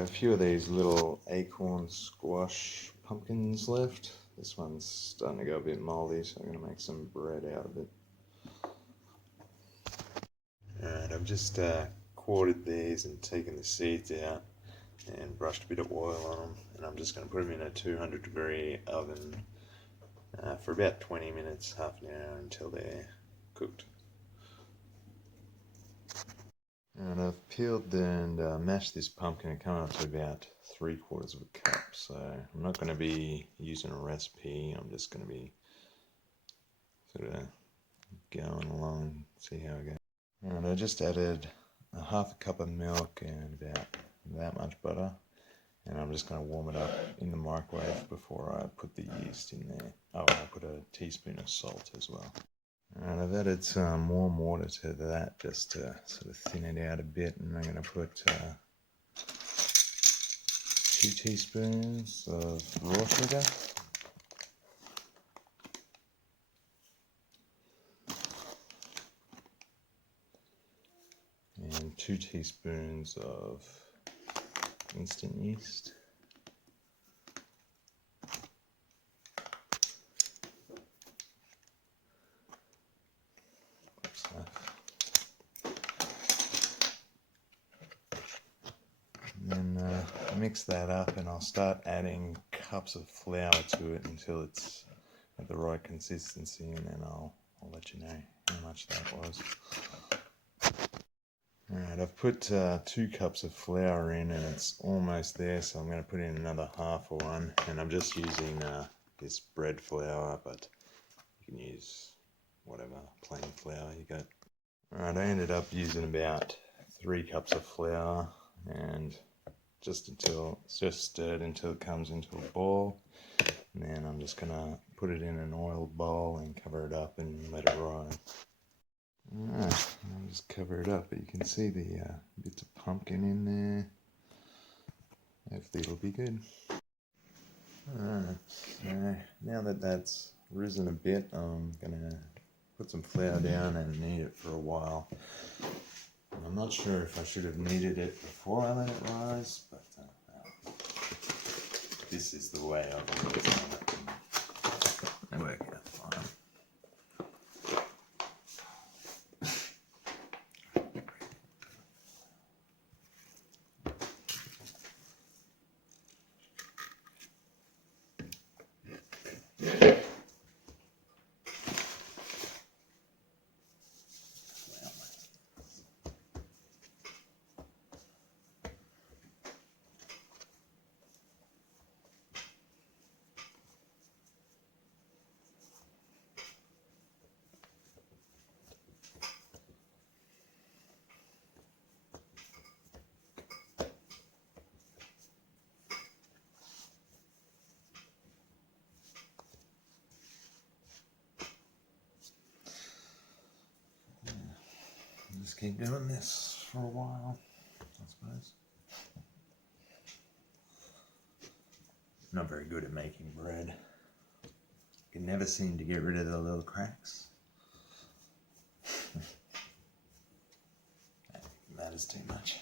got a few of these little acorn squash pumpkins left. This one's starting to go a bit moldy, so I'm going to make some bread out of it. Alright, I've just quartered these and taken the seeds out and brushed a bit of oil on them, and I'm just going to put them in a 200-degree oven for about 20 minutes, half an hour, until they're cooked. And I've peeled and mashed this pumpkin and come up to about 3/4 of a cup. So I'm not going to be using a recipe. I'm just going to be sort of going along, see how I go. And I just added a half a cup of milk and about that much butter. And I'm just going to warm it up in the microwave before I put the yeast in there. Oh, and I'll put a teaspoon of salt as well. And I've added some warm water to that just to sort of thin it out a bit, and I'm going to put 2 teaspoons of raw sugar, and 2 teaspoons of instant yeast. And then mix that up, and I'll start adding cups of flour to it until it's at the right consistency, and then I'll let you know how much that was. Alright, I've put 2 cups of flour in, and it's almost there, so I'm going to put in another half of one, and I'm just using this bread flour, but you can use whatever plain flour you got. Alright, I ended up using about 3 cups of flour, and just stirred until it comes into a ball, and then I'm just going to put it in an oiled bowl and cover it up and let it rise. Alright, I'll just cover it up, but you can see the bits of pumpkin in there. Hopefully it'll be good. Alright, so now that that's risen a bit, I'm going to put some flour down and knead it for a while. I'm not sure if I should have kneaded it before I let it rise, but this is the way I've always done it. They work out fine. Just keep doing this for a while, I suppose. Not very good at making bread. Can never seem to get rid of the little cracks. That is too much.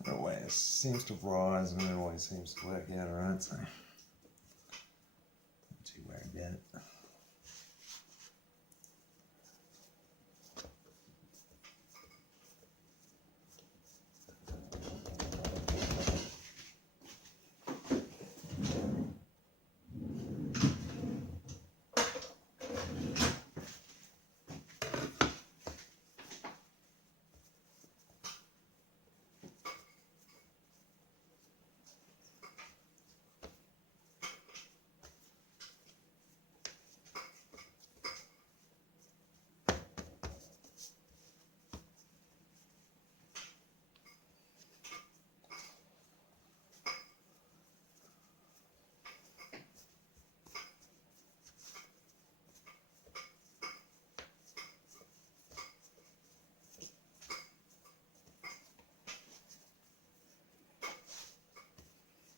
It always seems to rise, and it always seems to work out alright, so not too worried about it.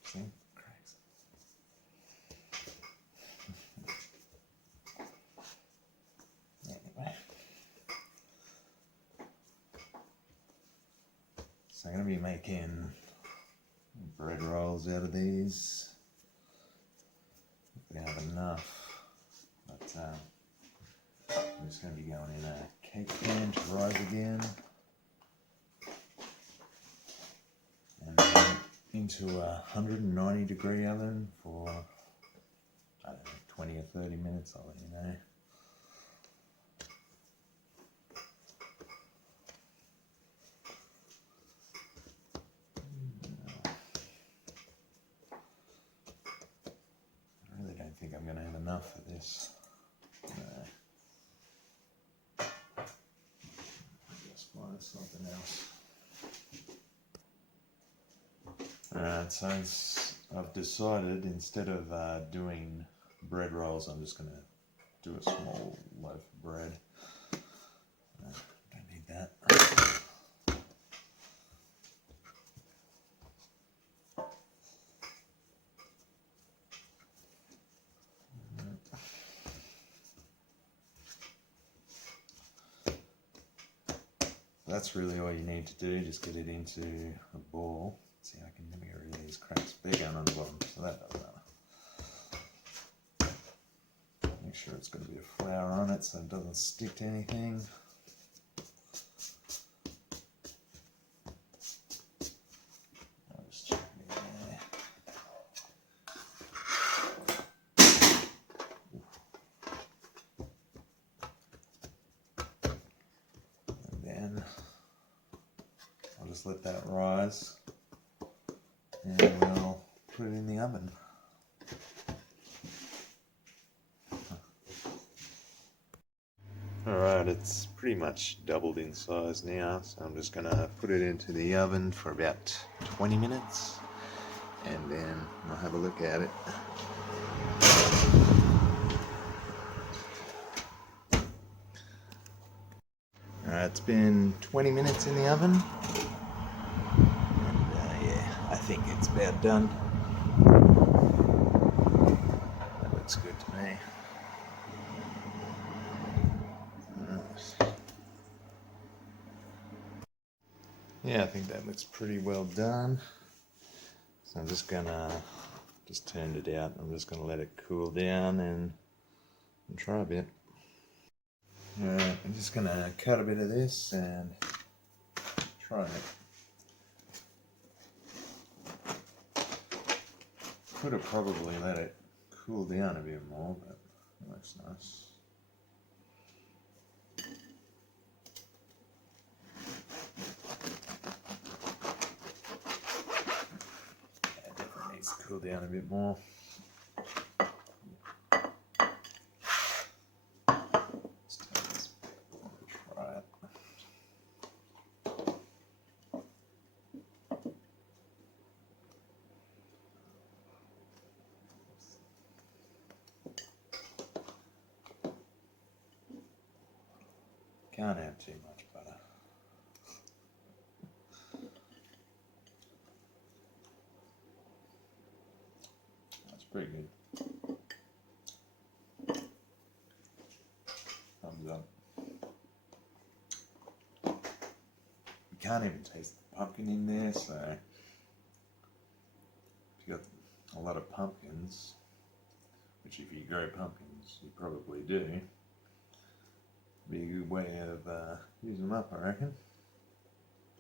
See? Cracks. Anyway. So I'm going to be making bread rolls out of these. We have enough, but I'm just going to be going in a cake pan to rise again, and then into a 190-degree oven for, I don't know, 20 or 30 minutes, I'll let you know. I really don't think I'm going to have enough for this. No. Just find something else. Alright, so I've decided instead of doing bread rolls, I'm just going to do a small loaf of bread. Don't need that. That's really all you need to do, just get it into a ball. See, I can never get rid of these cracks. They're going on the bottom, so that doesn't matter. Make sure it's got a bit of flour on it so it doesn't stick to anything. I'll just chuck it in there. And then I'll just let that rise and we'll put it in the oven. Alright, it's pretty much doubled in size now, so I'm just going to put it into the oven for about 20 minutes and then I'll have a look at it. Alright, it's been 20 minutes in the oven and yeah, I think it's about done. That looks good to me. Yeah, I think that looks pretty well done. So I'm just gonna turn it out. I'm just gonna let it cool down and try a bit. Alright, I'm just gonna cut a bit of this and try it. Could have probably let it cool down a bit more, but it looks nice. Cool down a bit more. Let's take this and try it. Can't have too much butter. Pretty good. Thumbs up. You can't even taste the pumpkin in there, so if you got a lot of pumpkins, which if you grow pumpkins, you probably do, be a good way of using them up, I reckon.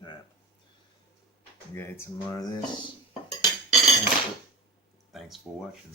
Alright, I'm gonna eat some more of this. Thanks for watching.